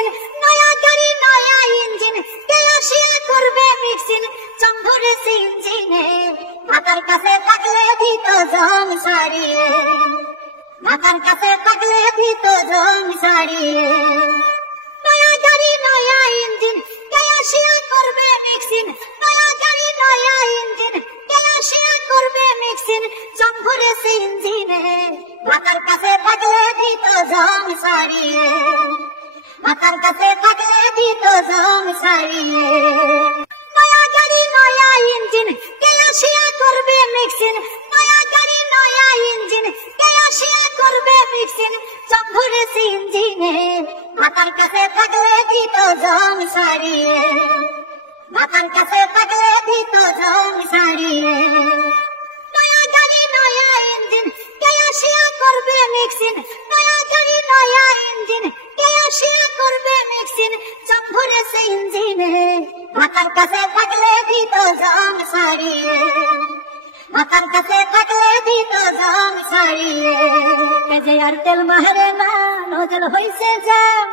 মিক্সিন, নয়া গাড়ি নয়া ইঞ্জিন, কেয়াশিয়া করবে মিক্সিন, চম্ভরে সিঞ্জিনে, মাথার কাছে থাকলে দিত জং সারিয়ে, মাথার কাছে থাকলে দিত জং সারিয়ে। নয়া গাড়ি নয়া ইঞ্জিন, কেয়াশিয়া করবে মিক্সিন, নয়া গাড়ি নয়া ইঞ্জিন, কেয়াশিয়া করবে মিক্সিন, চম্ভরে সিঞ্জিনে, মাথার কাছে থাকলে দিত জং সারিয়ে, মাথার কাছে থাকলে দিত জং সারিয়ে। নয়া গাড়ি নয়া ইঞ্জিন, কেয়াশিয়া করবে মিক্সিন, নয়া গাড়ি নয়া ইঞ্জিন, কেয়াশিয়া করবে মিক্সিন, চম্ভরে সিঞ্জিনে, মাথার কাছে থাকলে দিত জং সারিয়ে, মাথার কাছে থাকলে দিত জং সারিয়ে। নয়া গাড়ি নয়া ইঞ্জিন, কেয়াশিয়া করবে মিক্সিন, নয়া গাড়ি নয়া ইঞ্জিন, কেয়াশিয়া করবে মিক্সিন, চম্ভরে সিঞ্জিনে, মাথার কাছে থাকলে দিত জং সারিয়ে, মাথার কাছে থাকলে দিত জং সারিয়ে। যে আর তেল মারে না, নজল হইছে জাম,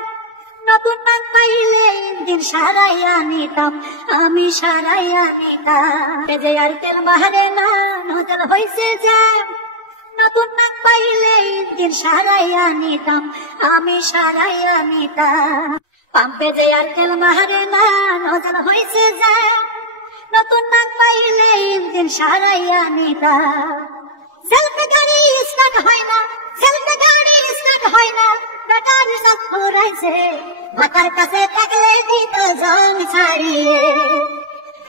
নতুন নাম পাইলে ইঞ্জিন সারাইয়া নিতাম, আমি সারাইয়া নিতাম। যে আর তেল মারে না, নজল হইছে জাম, নতুন নাম পাইলে ইঞ্জিন সারাইয়া নিতাম, আমি সারাইয়া নিতাম। পাম্পে যে আর তেল মারে না, নজল হইছে জাম, নতুন নাম পাইলে ইঞ্জিন সারাইয়া নিতাম। সেলফ গাড়ি স্টার্ট হয় না, সেলফ গাড়ি স্টার্ট হয় না, ব্যাটারি সব ফুরাইছে, মাথার কাছে থাকলে দিত জং সারিয়ে,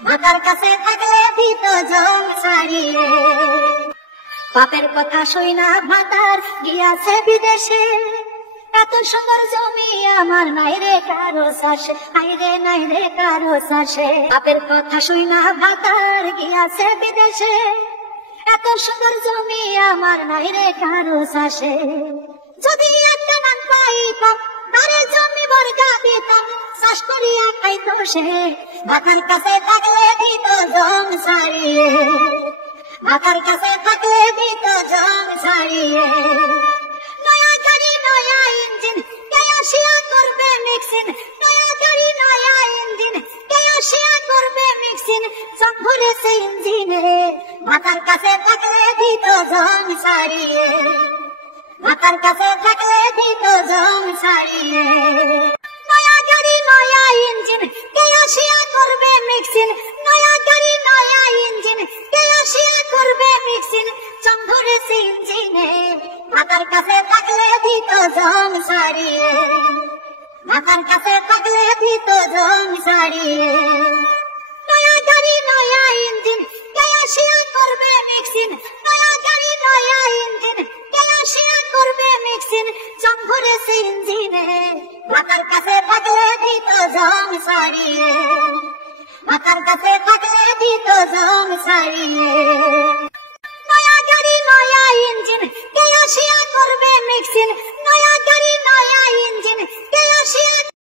মাথার কাছে থাকলে দিত জং সারিয়ে। বাপের কথা শুই না ভাতার গিয়াছে বিদেশে, এত সুন্দর জমি আমার নাই রে কারো চাষে, নাই রে নাই রে কারো চাষে। বাপের কথা শুই না ভাতার গিয়াছে বিদেশে, এত সুন্দর জমি আমার নাই রে কারো চাষে। যদি একটা নাম পাইতাম, তারে জমি বর্গা দিতাম, চাষ করিয়া খাইতো সে, মাথার কাছে থাকলে দিত জং সারিয়ে, মাথার কাছে থাকলে দিত জং সারিয়ে। নয়া গাড়ি নয়া ইঞ্জিন, কেয়াশিয়া করবে মিক্সিন, নয়া গাড়ি নয়া ইঞ্জিন, কেয়াশিয়া করবে মিক্সিন, চম্ভরে সিঞ্জিনে, মাথার কাছে থাকলে দিত জং সারিয়ে, মাথার কাছে থাকলে দিত জং সারিয়ে। নয়া গাড়ি নয়া ইঞ্জিন, কেয়াশিয়া করবে মিক্সিন, নয়া গাড়ি নয়া ইঞ্জিন, কেয়াশিয়া করবে মিক্সিন, চম্ভরে সিঞ্জিনে, মাথার কাছে থাকলে দিত জং সারিয়ে, মাথার কাছে থাকলে দিত জং সারিয়ে। নয়া গাড়ি নয়া ইঞ্জিন, কেয়াশিয়া করবে মিক্সিন, নয়া গাড়ি নয়া ইঞ্জিন, কেয়াশিয়া করবে মিক্সিন, চম্ভরে সিঞ্জিনে, মাথার কাছে থাকলে দিত জং সারিয়ে, মাথার কাছে থাকলে দিত জং সারিয়ে।